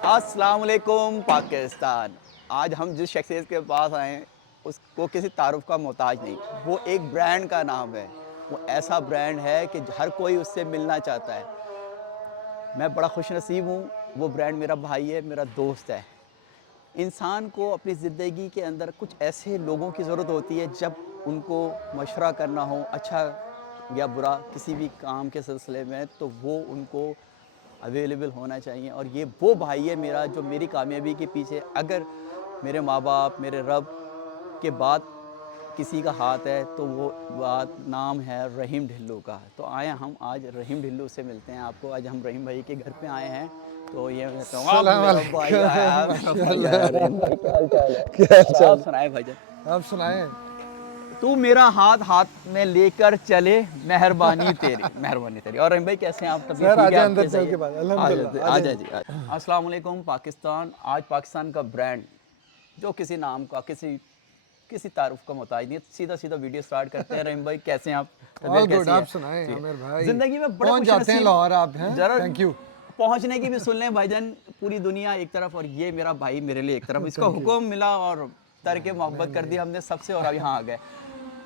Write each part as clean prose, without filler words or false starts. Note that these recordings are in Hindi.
अस्सलाम वालेकुम पाकिस्तान। आज हम जिस शख्सियत के पास आए हैं उसको किसी तारुफ का मोहताज नहीं। वो एक ब्रांड का नाम है। वो ऐसा ब्रांड है कि हर कोई उससे मिलना चाहता है। मैं बड़ा खुश नसीब हूँ। वो ब्रांड मेरा भाई है, मेरा दोस्त है। इंसान को अपनी ज़िंदगी के अंदर कुछ ऐसे लोगों की ज़रूरत होती है जब उनको मशवरा करना हो, अच्छा या बुरा किसी भी काम के सिलसिले में, तो वो उनको अवेलेबल होना चाहिए। और ये वो भाई है मेरा जो मेरी कामयाबी के पीछे, अगर मेरे माँ बाप, मेरे रब के बाद किसी का हाथ है तो वो बात नाम है रहीम ढिल्लो का। तो आए हम आज रहीम ढिल्लो से मिलते हैं आपको। आज हम रहीम भाई के घर पे आए हैं। तो ये मैं कहता हूँ अब सलाम मेरा भाई आया, अलैकुम मेरा भाई आया। माशाल्लाह। रहीम भाई क्या हाल चाल है? क्या हाल और आप चाल? सुनाए भाईजान। आप सुनाएं। तू मेरा हाथ हाथ में लेकर चले, मेहरबानी तेरी, मेहरबानी तेरी। और रहीम भाई कैसे हैं आप? तबीयत सर आ ठीक है जाए आपकी? अंदर चल सही के है? बाद आ अल्हम्दुलिल्लाह जाते, आ आ जाए जाए जी। जी। अस्सलाम वालेकुम पाकिस्तान। आज पाकिस्तान का ब्रांड जो किसी नाम का, किसी किसी तारुफ का मोहताज नहीं है। सीधा सीधा वीडियो स्टार्ट करते हैं। रहीम भाई कैसे हैं आप? ऑल तबीयत गुड, कैसी है? आप सुनाएं ठीक आमिर है। भाई। ज़िंदगी में बड़े पहुंच खुश जाते हैं नसीब। लाहौर आप हैं। ज़रा थैंक यू। पहुंचने की भी सुन लें भाईजान। पूरी दुनिया एक तरफ और ये मेरा भाई मेरे लिए एक तरफ। इसका थैंक यू। हुक्म मिला और तरक नहीं मोहब्बत कर नहीं दी हमने सबसे और अब यहाँ आ गए।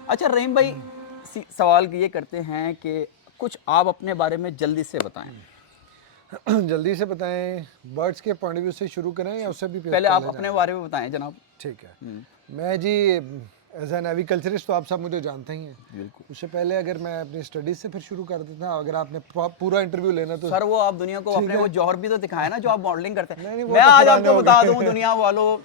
अच्छा रहीम भाई, सवाल ये करते हैं कि कुछ आप अपने बारे में जल्दी से बताएं। जल्दी से बताएं, बर्ड्स के पॉइंट ऑफ व्यू से शुरू करें या उससे भी पहले आप पहले अपने जाना है? बारे में बताएं जनाब। ठीक है। मैं जी एज एन एग्रीकल्चरिस्ट तो आप सब मुझे जानते ही हैं। बिल्कुल उससे पहले अगर मैं अपनी स्टडीज से फिर शुरू कर देता, अगर आपने पूरा इंटरव्यू लेना तो सर, वो आप दुनिया को ठीक अपने वो है। जौहर भी तो दिखाए ना जो आप मॉडलिंग करते नहीं नहीं, हैं। वो मैं तो आज पुराने आपको हो बता दूं गए। दुनिया वालों,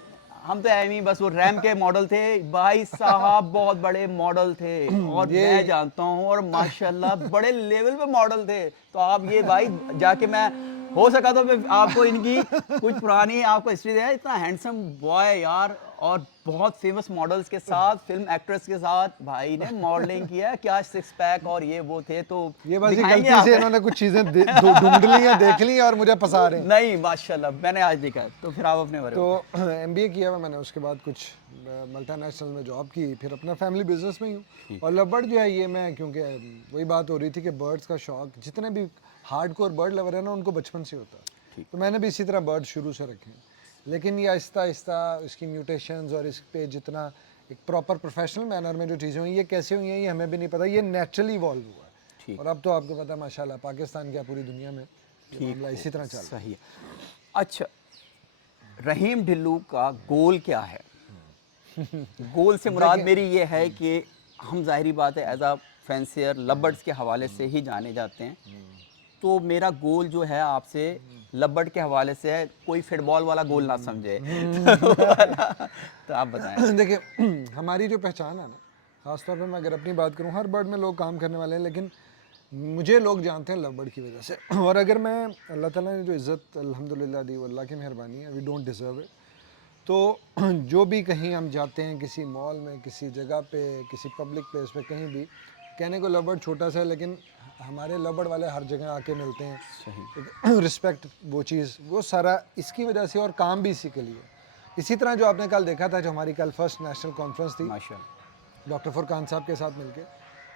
हम तो एम ही बस वो रैम के मॉडल थे। भाई साहब बहुत बड़े मॉडल थे और मैं ये जानता हूं, और माशाल्लाह बड़े लेवल पे मॉडल थे। तो आप ये भाई जाके, मैं हो सका तो मैं आपको इनकी कुछ पुरानी आपको हिस्ट्री दे। इतना हैंडसम बॉय यार, और बहुत फेमस मॉडल्स के साथ, फिल्म एक्ट्रेस के साथ भाई ने मॉडलिंग किया है। क्या सिक्स पैक और ये वो थे। तो ये बस ये दिखाएंगे गलती आप? से इन्होंने कुछ चीजें ढूंढ ली हैं, देख ली हैं और मुझे फंसा रहे हैं। नहीं माशाल्लाह, मैंने आज देखा है। तो फिर आप अपने बारे तो में बताएं। एमबीए किया हुआ मैंने, उसके बाद कुछ मल्टीनेशनल में जॉब की, फिर अपना फैमिली बिजनेस में ही हूँ। ठीक और लव बर्ड जो है ये मैं, क्योंकि वही बात हो रही थी कि बर्ड्स का शौक जितने भी हार्डकोर बर्ड लवर है ना उनको बचपन से होता है। ठीक। तो मैंने भी इसी तरह बर्ड शुरू से रखे हैं। लेकिन ये आहिस्ता आहिस्ता इसकी म्यूटेशंस और इस पे जितना एक प्रॉपर प्रोफेशनल मैनर में जो चीज़ें हुई, ये कैसे हुई हैं ये हमें भी नहीं पता। ये नेचुरली इवॉल्व हुआ है। ठीक। और अब तो आपको पता है माशाल्लाह पाकिस्तान क्या पूरी दुनिया में ये ठीक मामला हो, इसी तरह चल रहा है। सही है। अच्छा, रहीम ढिल्लू का गोल क्या है? गोल से मुराद देखिए, मेरी ये है कि हम ज़ाहिरी बात है एज अ फैंसियर लबर्ड्स के हवाले से ही जाने जाते हैं। तो मेरा गोल जो है आपसे लबर्ड के हवाले से है। कोई फुटबॉल वाला गोल ना समझे। तो तो आप बताएं। देखिए हमारी जो पहचान है ना, ख़ासतौर पे मैं अगर अपनी बात करूँ, हर बर्ड में लोग काम करने वाले हैं, लेकिन मुझे लोग जानते हैं लव बर्ड की वजह से। और अगर मैं, अल्लाह ताला ने जो इज़्ज़त अल्हम्दुलिल्लाह दी, वो अल्लाह की मेहरबानी है, वी डोंट डिज़र्व इट। तो जो भी कहीं हम जाते हैं, किसी मॉल में, किसी जगह पे, किसी पब्लिक प्लेस पे, कहीं भी, कहने को लव बर्ड छोटा सा है, लेकिन हमारे लव बर्ड वाले हर जगह आके मिलते हैं। सही। एक रिस्पेक्ट, वो चीज़, वो सारा इसकी वजह से, और काम भी इसी के लिए। इसी तरह जो आपने कल देखा था, जो हमारी कल फर्स्ट नेशनल कॉन्फ्रेंस थी माशाल्लाह। डॉक्टर फुरकान साहब के साथ मिलके,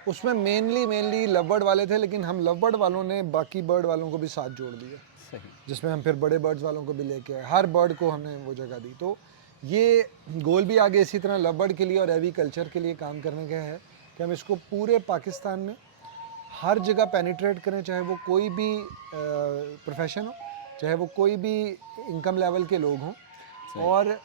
उसमें मेनली लव बर्ड वाले थे, लेकिन हम लव बर्ड वालों ने बाकी बर्ड वालों को भी साथ जोड़ दिया, सही। जिसमें हम फिर बड़े बर्ड्स वालों को भी लेके आए। हर बर्ड को हमने वो जगह दी। तो ये गोल भी आगे इसी तरह लव बर्ड के लिए और एविकल्चर के लिए काम करने का है कि हम इसको पूरे पाकिस्तान में हर जगह पेनिट्रेट करें, चाहे वो कोई भी प्रोफेशन हो, चाहे वो कोई भी इनकम लेवल के लोग हों। और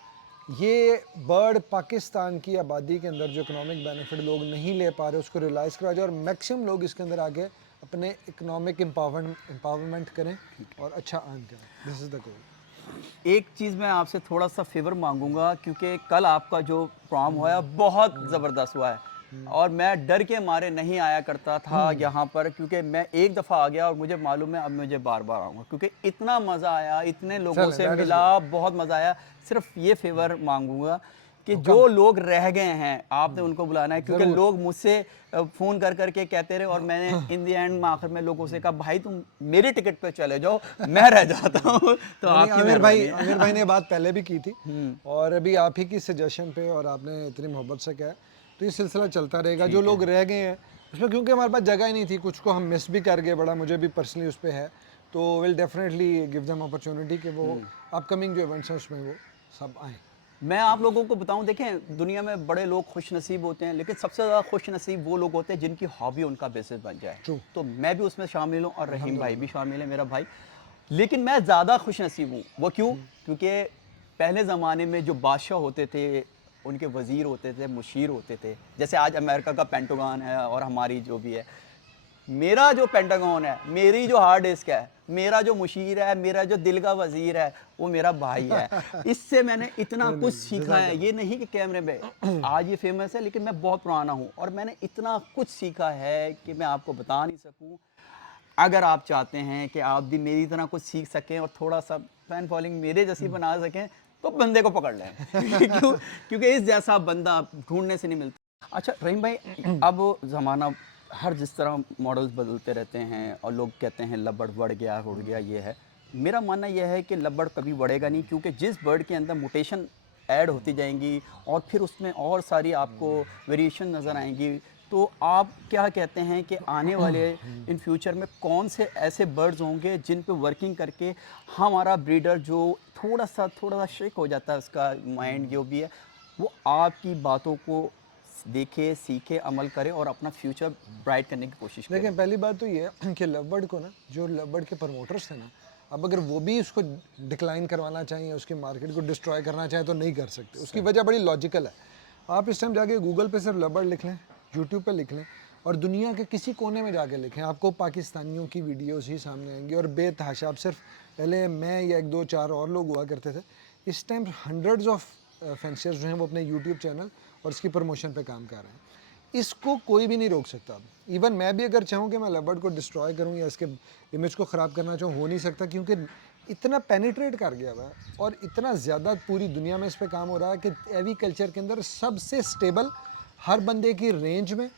ये बर्ड पाकिस्तान की आबादी के अंदर जो इकोनॉमिक बेनिफिट लोग नहीं ले पा रहे उसको रियलाइज़ करा जाए, और मैक्सिमम लोग इसके अंदर आगे अपने इकोनॉमिक एम्पावरमेंट करें और अच्छा अर्न करें। This is the goal. एक चीज़ मैं आपसे थोड़ा सा फेवर मांगूंगा, क्योंकि कल आपका जो प्रोग्राम हुआ है बहुत ज़बरदस्त हुआ है। और मैं डर के मारे नहीं आया करता था यहाँ पर, क्योंकि मैं एक दफ़ा आ गया और मुझे मालूम है अब मुझे बार बार आऊँगा, क्योंकि इतना मज़ा आया, इतने लोगों चलें, से दैट इज़ मिला, गुड। बहुत मज़ा आया। सिर्फ ये फेवर मांगूंगा कि हुक्म। जो लोग रह गए हैं आपने उनको बुलाना है, क्योंकि ज़रूर। लोग मुझसे फ़ोन कर करके कहते रहे, और मैंने इन द एंड में आखिर में लोगों से कहा भाई तुम मेरी टिकट पे चले जाओ, मैं रह जाता हूँ। तो नहीं नहीं, आपकी मेहरबानी है। आमिर भाई ने बात पहले भी की थी, और अभी आप ही की सजेशन पे, और आपने इतनी मोहब्बत से कहा, तो ये सिलसिला चलता रहेगा। जो ठीक है। लोग रह गए हैं उसमें, क्योंकि हमारे पास जगह ही नहीं थी, कुछ को हम मिस भी कर गए, बड़ा मुझे भी पर्सनली उस पर है। तो will definitely give them opportunity कि वो अपकमिंग जो इवेंट्स हैं उसमें वो सब आएँ। मैं आप लोगों को बताऊं, देखें दुनिया में बड़े लोग खुश नसीब होते हैं, लेकिन सबसे ज़्यादा खुश नसीब वो लोग होते हैं जिनकी हॉबी उनका बिजनेस बन जाए। True. तो मैं भी उसमें शामिल हूँ और रहीम भाई भी शामिल है, मेरा भाई। लेकिन मैं ज़्यादा खुश नसीब हूँ। वो क्यों? क्योंकि पहले ज़माने में जो बादशाह होते थे, उनके वज़ीर होते थे, मुशीर होते थे, जैसे आज अमेरिका का पेंटागन है और हमारी जो भी है, मेरा जो पेंटागन है, मेरी जो हार्ड डिस्क है, मेरा जो मुशीर है, मेरा जो दिल का वज़ीर है, वो मेरा भाई है। इससे मैंने इतना कुछ सीखा है। ये नहीं कि कैमरे में आज ये फेमस है, लेकिन मैं बहुत पुराना हूँ और मैंने इतना कुछ सीखा है कि मैं आपको बता नहीं सकूँ। अगर आप चाहते हैं कि आप भी मेरी तरह कुछ सीख सकें और थोड़ा-सा फैन फॉलोइंग मेरे जैसी बना सकें, तो बंदे को पकड़ लें। क्योंकि इस जैसा बंदा ढूँढने से नहीं मिलता। अच्छा रहीम भाई, अब ज़माना हर जिस तरह मॉडल्स बदलते रहते हैं और लोग कहते हैं लबड़ बढ़ गया, उड़ गया, ये है। मेरा मानना यह है कि लबड़ कभी बढ़ेगा नहीं, क्योंकि जिस बर्ड के अंदर म्यूटेशन ऐड होती जाएंगी और फिर उसमें और सारी आपको वेरिएशन नज़र आएंगी, तो आप क्या कहते हैं कि आने वाले इन फ्यूचर में कौन से ऐसे बर्ड्स होंगे जिन पे वर्किंग करके हमारा ब्रीडर जो थोड़ा सा शेक हो जाता है, उसका माइंड जो भी है, वो आपकी बातों को देखे, सीखे, अमल करे और अपना फ्यूचर ब्राइट करने की कोशिश करे? देखें, पहली बात तो ये है कि लव को ना, जो लव के प्रमोटर्स थे ना, अब अगर वो भी उसको डिक्लाइन करवाना चाहिए, उसकी मार्केट को डिस्ट्रॉय करना चाहें तो नहीं कर सकते। उसकी वजह बड़ी लॉजिकल है। आप इस टाइम जाके गूगल पे सिर्फ लव लिख लें, यूट्यूब पे लिख लें और दुनिया के किसी कोने में जाके लिखें, आपको पाकिस्तानियों की वीडियोस ही सामने आएंगी और बेतहाशा। आप सिर्फ पहले मैं या 1 2 4 और लोग हुआ करते थे, इस टाइम हंड्रेड्स ऑफ फैंसियर्स जो हैं वो अपने यूट्यूब चैनल और इसकी प्रमोशन पे काम कर रहे हैं। इसको कोई भी नहीं रोक सकता। अब इवन मैं भी अगर चाहूँ कि मैं लवर्ड को डिस्ट्रॉय करूँ या इसके इमेज को ख़राब करना चाहूँ, हो नहीं सकता, क्योंकि इतना पेनिट्रेट कर गया हुआ है और इतना ज़्यादा पूरी दुनिया में इस पे काम हो रहा है कि एवी कल्चर के अंदर सबसे स्टेबल, हर बंदे की रेंज में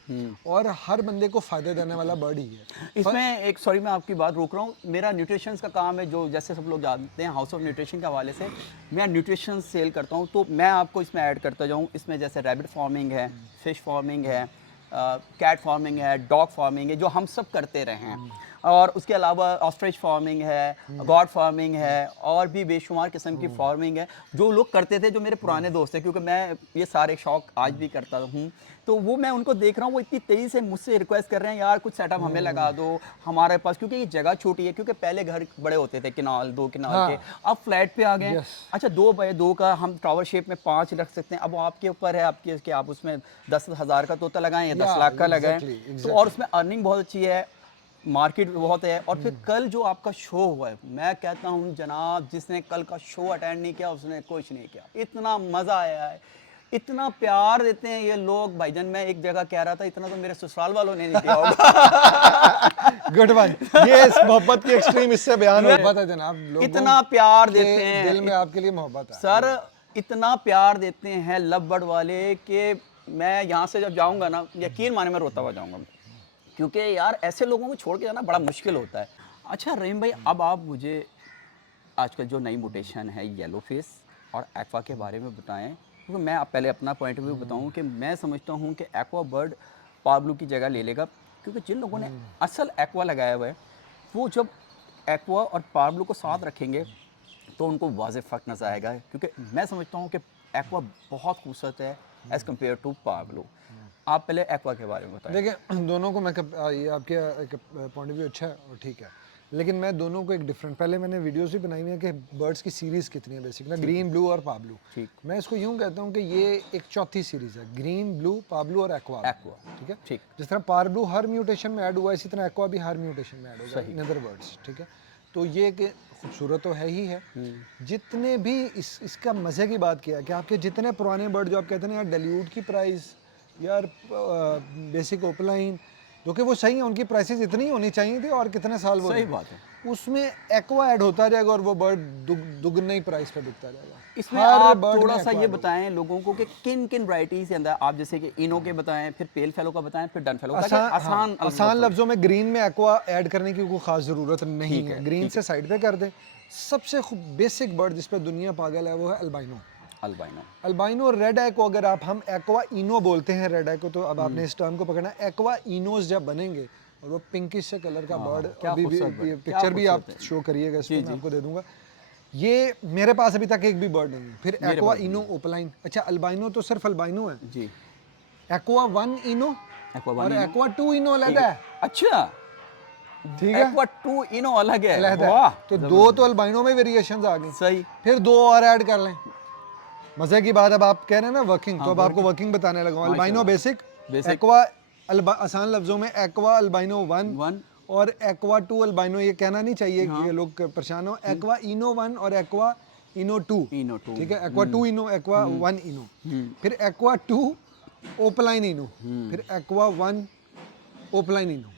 और हर बंदे को फ़ायदे देने वाला बर्ड ही है। इसमें एक, सॉरी मैं आपकी बात रोक रहा हूँ, मेरा न्यूट्रिशंस का काम है, जो जैसे सब लोग जानते हैं हाउस ऑफ न्यूट्रिशन के हवाले से मैं न्यूट्रिशन सेल करता हूँ, तो मैं आपको इसमें ऐड करता जाऊँ। इसमें जैसे रैबिट फार्मिंग है, फिश फार्मिंग है, कैट फार्मिंग है, डॉग फार्मिंग है, जो हम सब करते रहे हैं, और उसके अलावा ऑस्ट्रिच फार्मिंग है, गॉड फार्मिंग है, और भी बेशुमार किस्म की फार्मिंग है जो लोग करते थे, जो मेरे पुराने दोस्त हैं, क्योंकि मैं ये सारे शौक आज भी करता हूँ। तो वो मैं उनको देख रहा हूँ, वो इतनी तेज़ी से मुझसे रिक्वेस्ट कर रहे हैं, यार कुछ सेटअप हमें लगा दो हमारे पास, क्योंकि ये जगह छोटी है। क्योंकि पहले घर बड़े होते थे, किनाल 2 किनाल हाँ। के, अब फ्लैट पे आ गए हैं। Yes. अच्छा 2 बाय 2 का हम टावर शेप में 5 रख सकते हैं। अब वो आपके ऊपर है, आपके कि आप उसमें 10,000 का तोता लगाएं या 10 लाख का लगाएं। exactly. तो और उसमें अर्निंग बहुत अच्छी है, मार्केट बहुत है। और फिर कल जो आपका शो हुआ है, मैं कहता हूँ जनाब, जिसने कल का शो अटेंड नहीं किया उसने कुछ नहीं किया। इतना मज़ा आया है, इतना प्यार देते हैं ये लोग। भाईजान मैं एक जगह कह रहा था, इतना तो मेरे ससुराल वालों ने नहीं दिया होगा। गुड वन, ये इस मोहब्बत की एक्सट्रीम इससे बयान होता है जनाब। लोगों इतना प्यार के देते हैं, दिल में आपके लिए मोहब्बत है सर इतना प्यार देते हैं लव बर्ड वाले कि मैं यहाँ से जब जाऊँगा ना, यकीन माने मैं रोता हुआ जाऊँगा, क्योंकि यार ऐसे लोगों को छोड़ के जाना बड़ा मुश्किल होता है। अच्छा रहीम भाई, अब आप मुझे आजकल जो नई म्यूटेशन है येलो फेस और एक्वा के बारे में बताएं, क्योंकि मैं पहले अपना पॉइंट ऑफ व्यू बताऊं कि मैं समझता हूं कि एक्वा बर्ड पाब्लो की जगह ले लेगा, क्योंकि जिन लोगों ने असल एक्वा लगाया हुआ है, वो जब एक्वा और पाब्लो को साथ रखेंगे तो उनको वाज़ेह फ़र्क नज़र आएगा। क्योंकि मैं समझता हूँ कि एक्वा बहुत खूबसूरत है एज़ कम्पेयर टू पाब्लो। आप पहले एक्वा के बारे में बताएं। देखिए, दोनों को मैं ये आपके एक पॉइंट ऑफ व्यू अच्छा है और ठीक है, लेकिन मैं दोनों को एक डिफरेंट, पहले मैंने वीडियोस भी बनाई हुई है कि बर्ड्स की सीरीज़ कितनी है बेसिक ना, ग्रीन, ब्लू और पाब्लू। ठीक। मैं इसको यूँ कहता हूँ कि ये एक चौथी सीरीज़ है, ग्रीन, ब्लू, पाब्लू और एक्वा। एक्वा, ठीक है, ठीक। जिस तरह पाब्लू हर म्यूटेशन में ऐड हुआ, इसी तरह एक्वा भी हर म्यूटेशन में ऐड होगा सही। In other words. ठीक है, तो ये कि खूबसूरत तो है ही है। जितने भी इसका मज़े की बात किया है कि आपके जितने पुराने बर्ड जो आप कहते हैं यार डैल्यूट की प्राइस, यार बेसिक ओपलाइन, जो कि वो सही है, उनकी प्राइसेस इतनी होनी चाहिए थी और कितने साल वो सही रहे। बात है। उसमें एक्वा ऐड होता जाएगा और वो बर्ड दुगने ही प्राइस पे बिकता जाएगा। इसमें हर आप bird में थोड़ा सा aqua ये add होगा। बताएं लोगों को कि किन किन वैरायटीज के अंदर, आप जैसे कि इनो के बताएं, फिर पेल फेलो का बताएं, फिर डन फेलो का, ताकि आसान आसान लफ्जों में ग्रीन में एक्वा ऐड करने की कोई खास ज़रूरत नहीं ठीक है, है, ग्रीन ठीक से साइड पे कर दें। सबसे बेसिक बर्ड जिस पे दुनिया पागल है वो है अल्बाइनो। अल्बाइनो। अल्बाइनो और रेड एक्वा, अगर हम एक्वा इनो बोलते हैं रेड एक्वा, तो अब आपने इस टर्म को पकड़ना। एक्वा इनोज जब बनेंगे और वो पिंकिश से कलर का बर्ड, क्या अभी भी खूबसूरत bird, ये क्या पिक्चर भी आप खूबसूरत है। शो करिएगा, इसको जी, मैं जी। आपको दे दूंगा। ये मेरे पास अभी तक एक भी बर्ड नहीं है। फिर मेरे एक्वा पास भी इनो ओपलाइन, अच्छा अल्बाइनो तो सिर्फ अल्बाइनो है। जी, एक्वा 1 इनो एक्वा और 1 इनो एक्वा 2 इनो अलग एक है, अच्छा, ठीक है, एक्वा 2 इनो अलग है, अलग है। वाह! तो दो तो ज़बरदस्त, अल्बाइनो में वेरिएशंस आ गई, सही, फिर दो और ऐड कर लें। मजे की बात, अब आप कह रहे हैं ना वर्किंग, हाँ, तो अब आपको वर्किंग बताने लगा हूं। अल्बाइनो माशाल्लाह, बेसिक, बेसिक एक्वा आसान लफ्जों में एक्वा अल्बाइनो 1 1 और एक्वा 2 अल्बाइनो, ये कहना नहीं चाहिए कि हाँ, ये लोग परेशान हो। एक्वा इनो 1 और एक्वा इनो 2, इनो 2 ठीक है, एक्वा 2 इनो, एक्वा 1 इनो, फिर एक्वा 2 ओपलाइन इनो, फिर एक्वा 1 ओपलाइन इनो।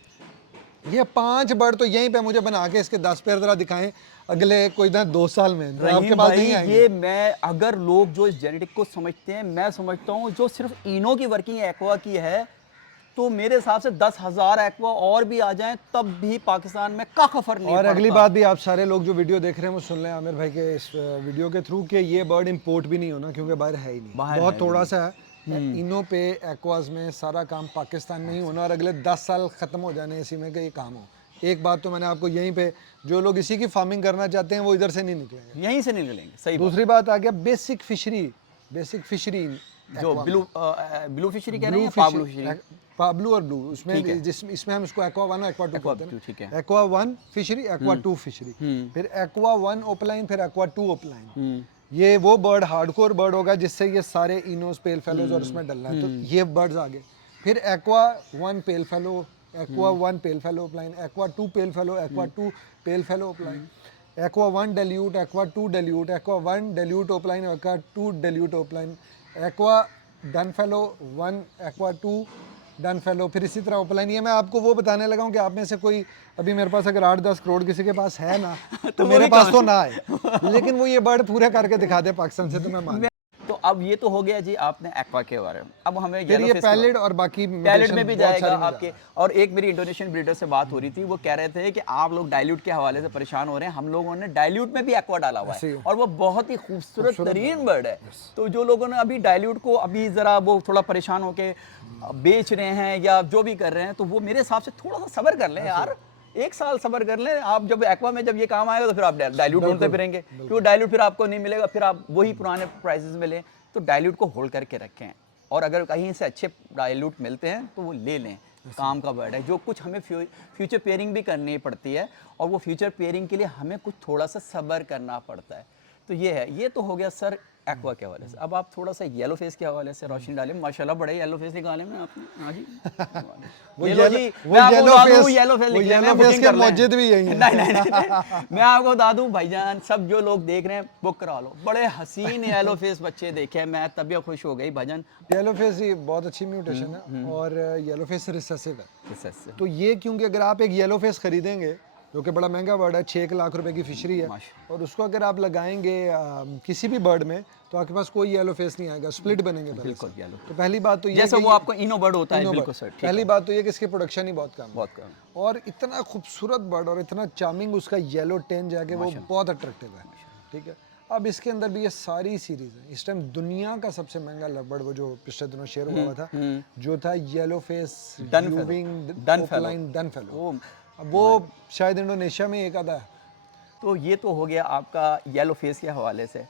ये 5 बर्ड तो यहीं पे मुझे बना के इसके 10 पेयर जरा दिखाएं अगले कोई ना 2 साल में, तो आपके रहीम पास भाई, नहीं आएंगे। ये मैं अगर लोग जो इस जेनेटिक को समझते हैं, मैं समझता हूँ जो सिर्फ इनो की वर्किंग एक्वा की है, तो मेरे हिसाब से 10,000 एक्वा और भी आ जाएं तब भी पाकिस्तान में का फर्क नहीं और अगली पड़ता। बात भी आप सारे लोग जो वीडियो देख रहे हैं वो सुन लें आमिर भाई के इस वीडियो के थ्रू कि ये बर्ड इंपोर्ट भी नहीं होना, क्योंकि बाहर है ही नहीं, बाहर बहुत है भी थोड़ा नहीं। सा है। इनो पे एक्वाज में सारा काम पाकिस्तान में ही होना, और अगले 10 साल ख़त्म हो जाने इसी में कि ये काम हो। एक बात तो मैंने आपको यहीं पे, जो लोग इसी की फार्मिंग करना चाहते हैं वो इधर से नहीं निकलेंगे। यहीं से नहीं निकलेंगे, सही बात। दूसरी बात आ गया बेसिक फिशरी, बेसिक फिशरी जो एक्वा में, ब्लू फिशरी कह रहे हैं ब्लू या फिश, पाब्लू फिशरी? पाब्लू और ब्लू, ठीक है, उसमें इसमें हम इसको एक्वा 1 और एक्वा 2 एक्वा कहते 2 हैं ठीक है। ना। एक्वा 1 फिशरी, एक्वा 2 फिशरी, फिर एक्वा 1 ओपलाइन, फिर एक्वा 2 ओपलाइन। ये वो बर्ड हार्डकोर बर्ड होगा जिससे ये सारे इनोस पेल फेलोज और उसमें डलना है, तो ये बर्ड्स आ गए। फिर एक्वा 1 पेल फेलो, एक्वा 1 पेल फेलो ओपलाइन, एक्वा 2 पेल फेलो, एक्वा 2 पेल fellow opaline, aqua 1 dilute, aqua 2 dilute, aqua 1 dilute opaline, aqua 2 dilute opaline, aqua done fellow 1, aqua 2 done fellow, फिर इसी तरह ओपलाइन। ये मैं आपको वो बताने लगा हूँ कि आप में से कोई अभी मेरे पास अगर 8-10 करोड़ किसी के पास है ना, तो मेरे वही पास कम तो ना आए, लेकिन वो ये बर्ड पूरे करके दिखा दे पाकिस्तान से, तो मैं मान। तो अब ये तो हो गया जी आपने एक्वा के बारे में, अब हमें फिर येलो ये फेस पैलेट और बाकी पैलेट mutation में भी बहुत जाएगा सारी में आपके। जा रहा और एक मेरी इंडोनेशियन ब्रीडर से बात हो रही थी, वो कह रहे थे कि आप लोग डाइल्यूट के हवाले से परेशान हो रहे हैं, हम लोगों ने डाइल्यूट में भी एक्वा डाला हुआ ऐसे है ही। और वो बहुत ही खूबसूरत तरीन बर्ड है। तो जो लोगों ने अभी डाइल्यूट को अभी ज़रा वो थोड़ा परेशान होके बेच रहे हैं या जो भी कर रहे हैं, तो वो मेरे हिसाब से थोड़ा सा सब्र कर लें यार, 1 साल सब्र कर लें। आप जब एक्वा में जब ये काम आएगा तो फिर आप डाइल्यूट ढूंढते फिरेंगे, क्योंकि डाइल्यूट फिर आपको नहीं मिलेगा, फिर आप वही पुराने प्राइसेस में लें। तो डाइल्यूट को होल्ड करके रखें, और अगर कहीं से अच्छे डाइल्यूट मिलते हैं तो वो ले लें। काम का बर्ड है, जो कुछ हमें फ्यूचर पेयरिंग भी करनी पड़ती है, और वो फ्यूचर पेयरिंग के लिए हमें कुछ थोड़ा सा सब्र करना पड़ता है। तो ये है, ये तो हो गया सर एक्वा के हवाले से। अब आप थोड़ा सा येलो फेस के हवाले से रोशनी डालें। माशाल्लाह बड़े येलो फेस निकाले में आपने। हाँ जी, वो ये लो जी, वो मैं आपको येलो बता दूं, फेस, येलो फेस वो लिख लें, येलो फेस बुकिंग के कर लें। मौजूद भी यही है। नहीं नहीं नहीं, मैं आपको बता दूं भाईजान, सब जो लोग देख रहे हैं बुक करा लो। बड़े हसीन येलो फेस बच्चे देखे हैं, मैं तबीयत खुश हो गई भाईजान। येलो फेस ये बहुत अच्छी म्यूटेशन है, और येलो फेस रिसेसिव है। इससे तो ये क्योंकि अगर आप एक येलो फेस खरीदेंगे, जो कि बड़ा महंगा बर्ड है, 6 लाख रुपए की फिशरी है, माशा- और उसको अगर आप लगाएंगे किसी भी बर्ड में, तो आपके पास कोई येलो फेस नहीं आएगा, स्प्लिट बनेंगे पहले बिल्कुल से। येलो, तो पहली बात तो ये जैसे कि वो आपको इनो बर्ड होता है, इनो बिल्कुल बर्ड, सर, ठीक पहली है, बात तो ये कि इसकी प्रोडक्शन ही बहुत कम है, बहुत कम। और इतना खूबसूरत बर्ड और इतना चार्मिंग उसका येलो टेंज है कि वो बहुत अट्रैक्टिव है, ठीक है। अब इसके अंदर भी ये सारी सीरीज है। इस टाइम दुनिया का सबसे महंगा लवबर्ड वो जो पिछले दिनों शेयर हुआ था, जो था yellow face done fellow, done fellow. Done fellow, वो अब वो शायद इंडोनेशिया में एक आधा है। तो ये तो हो गया आपका येलो फेस के हवाले से।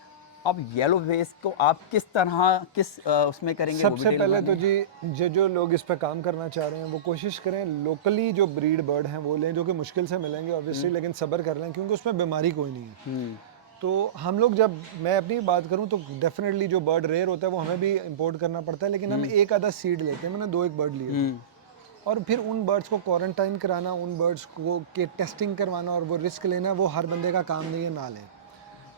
अब येलो फेस को आप किस तरह उसमें करेंगे, वो भी सबसे डिटेल पहले तो बताएं। जी जो लोग इस पे काम करना चाह रहे हैं वो कोशिश करें लोकली जो ब्रीड बर्ड हैं वो लें, जो कि मुश्किल से मिलेंगे ऑब्वियसली, लेकिन सब्र कर लें क्योंकि उसमें बीमारी कोई नहीं है। तो हम लोग, जब मैं अपनी बात करूं तो डेफिनेटली जो बर्ड रेयर होता है वो हमें भी इंपोर्ट करना पड़ता है, लेकिन हम एक आधा सीड लेते हैं। मैंने 2-1 बर्ड लिए थे, और फिर उन बर्ड्स को क्वारंटाइन कराना, उन बर्ड्स को के टेस्टिंग करवाना, और वो रिस्क लेना, वो हर बंदे का काम नहीं है, ना लें।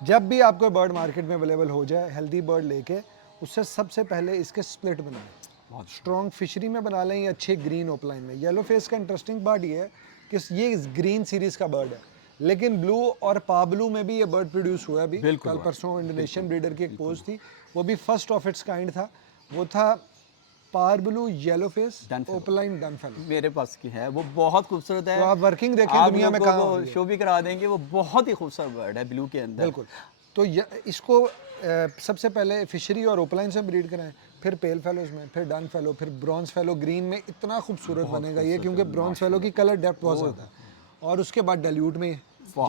जब भी आपको बर्ड मार्केट में अवेलेबल हो जाए, हेल्दी बर्ड लेके उससे सबसे पहले इसके स्प्लिट बनाएं, बहुत स्ट्रॉन्ग फिशरी में बना लें या अच्छे ग्रीन ओपलाइन में। येलो फेस का इंटरेस्टिंग पार्ट ये है कि ये ग्रीन सीरीज़ का बर्ड है, लेकिन ब्लू और पाब्लू में भी ये बर्ड प्रोड्यूस हुआ है अभी। कल परसों इंडोनेशियन ब्रीडर की एक पोस्ट थी, वो भी फर्स्ट ऑफ इट्स काइंड था। वो था parblue yellow face opaline dun fallow. मेरे पास की है, वो बहुत खूबसूरत है। तो आप वर्किंग देखें, आप दुनिया में लोगों कहाँ को हो रही है। शो भी करा देंगे, वो बहुत ही खूबसूरत बर्ड है ब्लू के अंदर। बिल्कुल। तो इसको सबसे पहले फिशरी और ओपलाइन से ब्रीड कराएं, फिर पेल फेलोज में, फिर डन फेलो, फिर ब्रॉन्ज फेलो ग्रीन में इतना खूबसूरत बनेगा ये, क्योंकि ब्रॉन्ज फेलो की कलर डेप्थ बहुत ज़्यादा है। और उसके बाद डाइल्यूट में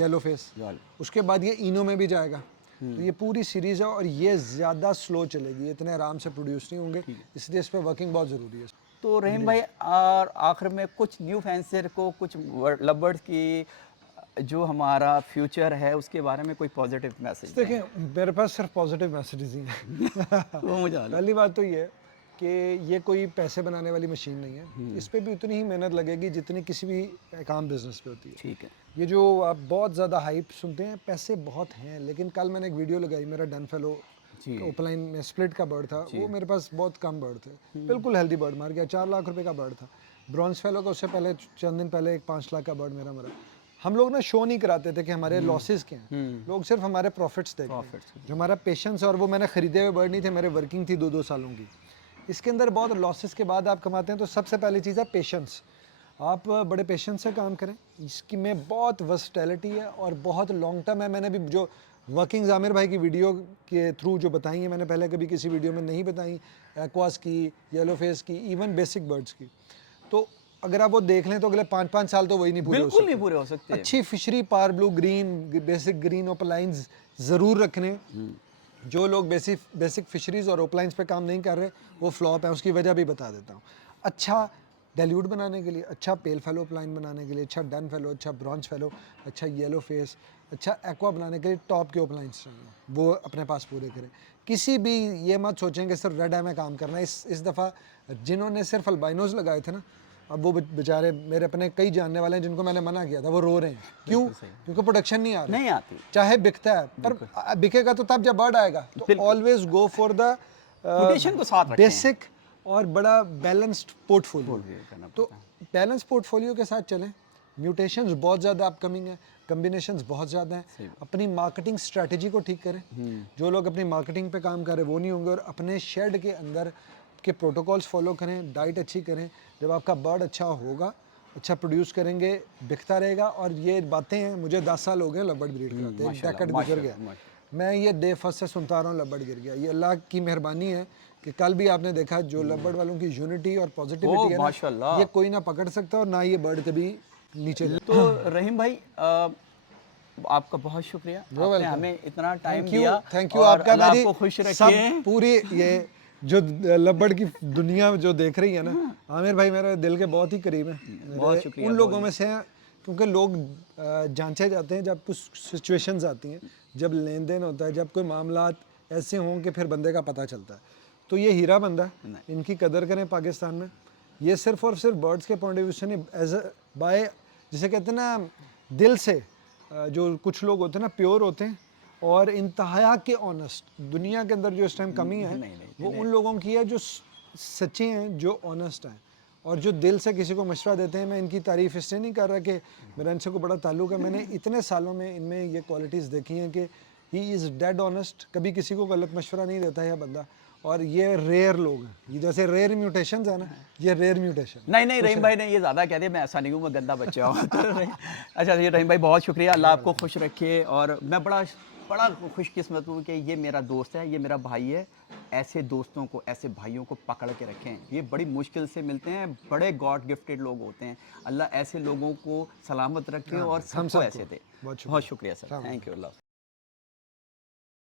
येलो फेस, उसके बाद ये इनो में भी जाएगा। तो ये पूरी सीरीज़ है और ये ज़्यादा स्लो चलेगी, इतने आराम से प्रोड्यूस नहीं होंगे, इसलिए इस पर वर्किंग बहुत ज़रूरी है। तो रहीम भाई, और आखिर में कुछ न्यू फैंसर को, कुछ लवर्स की जो हमारा फ्यूचर है उसके बारे में कोई पॉजिटिव मैसेज दें। देखिए, मेरे पास सिर्फ पॉजिटिव मैसेजेस ही हैं। वो मुझे पहली बात तो ये है कि ये कोई पैसे बनाने वाली मशीन नहीं है, इस पे भी उतनी ही मेहनत लगेगी जितनी किसी भी काम बिजनेस पे होती है। ठीक है। ये जो आप बहुत ज़्यादा हाइप सुनते हैं, पैसे बहुत हैं, लेकिन कल मैंने एक वीडियो लगाई, मेरा डन फेलो जी। ओपलाइन में स्प्लिट का बर्ड था, वो मेरे पास बहुत कम बर्ड थे, बिल्कुल हेल्दी बर्ड मार गया, 4 लाख रुपए का बर्ड था। ब्रॉन्ज फेलो का उससे पहले चंद दिन पहले एक 5 लाख का बर्ड मेरा मरा। हम लोग ना शो नहीं कराते थे कि हमारे लॉसेस क्या हैं, लोग सिर्फ हमारे प्रॉफिट्स देखते हैं। जो हमारा पेशेंस, और वो मैंने खरीदे हुए बर्ड नहीं थे, मेरे वर्किंग थी 2-2 सालों की। इसके अंदर बहुत लॉसेस के बाद आप कमाते हैं, तो सबसे पहली चीज़ है पेशेंस। आप बड़े पेशेंस से काम करें, इसकी में बहुत वर्सटैलिटी है और बहुत लॉन्ग टर्म है। मैंने भी जो वर्किंग्स आमिर भाई की वीडियो के थ्रू जो बताई हैं, मैंने पहले कभी किसी वीडियो में नहीं बताई, एक्वास की, येलो फेस की, इवन बेसिक बर्ड्स की। तो अगर आप वो देख लें तो अगले 5-5 साल तो वही नहीं पूरे हो बिल्कुल सकते। नहीं पूरे हो सकते। अच्छी फिशरी, parblue, green, basic green opalines ज़रूर रखने। जो लोग बेसिक फिशरीज़ और ओपलाइंस पे काम नहीं कर रहे, वो फ्लॉप है, उसकी वजह भी बता देता हूँ। अच्छा डाइल्यूट बनाने के लिए, अच्छा पेल फेलो ओपलाइन बनाने के लिए, अच्छा डन फेलो, अच्छा ब्रॉन्ज फेलो, अच्छा येलो फेस, अच्छा एक्वा बनाने के लिए टॉप के ओपलाइंस चाहिए, वो अपने पास पूरे करें। किसी भी ये मत सोचें कि सिर्फ रेड आई में काम करना है। इस दफ़ा जिन्होंने सिर्फ अल्बाइनोज लगाए थे ना, अब वो बेचारे, मेरे अपने कई जानने वाले हैं जिनको मैंने मना किया था, वो रो रहे हैं। क्यों? क्योंकि प्रोडक्शन नहीं आ रही, नहीं आती। चाहे बिकता है, पर बिकेगा तो तब जब बर्ड आएगा। तो always go for the mutation को साथ रखें। बेसिक और बड़ा बैलेंस्ड पोर्टफोलियो। करना तो बैलेंस पोर्टफोलियो के साथ चलें। म्यूटेशंस बहुत ज़्यादा अपकमिंग है, कम्बिनेशंस बहुत ज़्यादा हैं। अपनी मार्केटिंग स्ट्रेटजी को ठीक करें। जो लोग अपनी मार्केटिंग पे काम कर रहे हैं वो नहीं होंगे, और अपने शेड के अंदर के प्रोटोकॉल्स फॉलो करें, डाइट अच्छी करें। जब आपका बर्ड अच्छा होगा, अच्छा प्रोड्यूस करेंगे, बिकता रहेगा। और ये बातें हैं, मुझे 10 साल हो गए लव ब्रीड कराते, एक डेकेड गुजर गया, मैं ये डे फर्स्ट से सुनता रहा हूँ लव बर्ड गिर गया। ये अल्लाह की मेहरबानी है कि कल भी आपने देखा जो लव बर्ड वालों की यूनिटी और पॉजिटिविटी है ना, ये कोई ना पकड़ सकता और ना ये बर्ड कभी नीचे जाए। तो रहीम भाई, आपका बहुत शुक्रिया, आपने हमें इतना टाइम दिया। थैंक यू, और आपका अल्लाह मेरी आपको खुश रखे। सब पूरी ये जो लब्बड़ की दुनिया जो देख रही है ना, आमिर भाई मेरे दिल के बहुत ही करीब है। बहुत शुक्रिया। उन लोगों में से हैं, क्योंकि लोग जांचे जाते हैं जब कुछ सिचुएशंस आती हैं, जब लेन देन होता है, जब कोई मामला ऐसे हों कि फिर बंदे का पता चलता है। तो ये हीरा बंदा है, इनकी कदर करें पाकिस्तान में। ये सिर्फ और सिर्फ बर्ड्स के पॉइंट ऑफ व्यू से नहीं, एज बाय, जिसे कहते हैं ना दिल से, जो कुछ लोग होते हैं ना प्योर होते हैं और इंतहा के ऑनेस्ट। दुनिया के अंदर जो इस टाइम कमी है वो उन लोगों की है जो सच्चे हैं, जो ऑनेस्ट हैं और जो दिल से किसी को मशवरा देते हैं। मैं इनकी तारीफ़ इससे नहीं कर रहा कि मेरा इनसे को बड़ा ताल्लुक़ है, मैंने इतने सालों में इनमें ये क्वालिटीज़ देखी हैं कि ही इज़ डेड ऑनेस्ट, कभी किसी को गलत मशवरा नहीं देता है बंदा। और ये रेयर लोग हैं, ये जैसे रेयर म्यूटेशंस है ना, ये रेयर म्यूटेशन। नहीं रहीम भाई ने ये ज़्यादा कह दिया, मैं ऐसा नहीं हूँ, मैं गंदा बच्चा हूँ। अच्छा ये रहीम भाई बहुत शुक्रिया, अल्लाह आपको खुश रखे। और मैं बड़ा खुशकिस्मत हूँ कि ये मेरा दोस्त है, ये मेरा भाई है। ऐसे दोस्तों को, ऐसे भाइयों को पकड़ के रखें, ये बड़ी मुश्किल से मिलते हैं, बड़े गॉड गिफ्टेड लोग होते हैं। अल्लाह ऐसे लोगों को सलामत रखे और सबको ऐसे दे। बहुत शुक्रिया सर, थैंक यू। अल्लाह।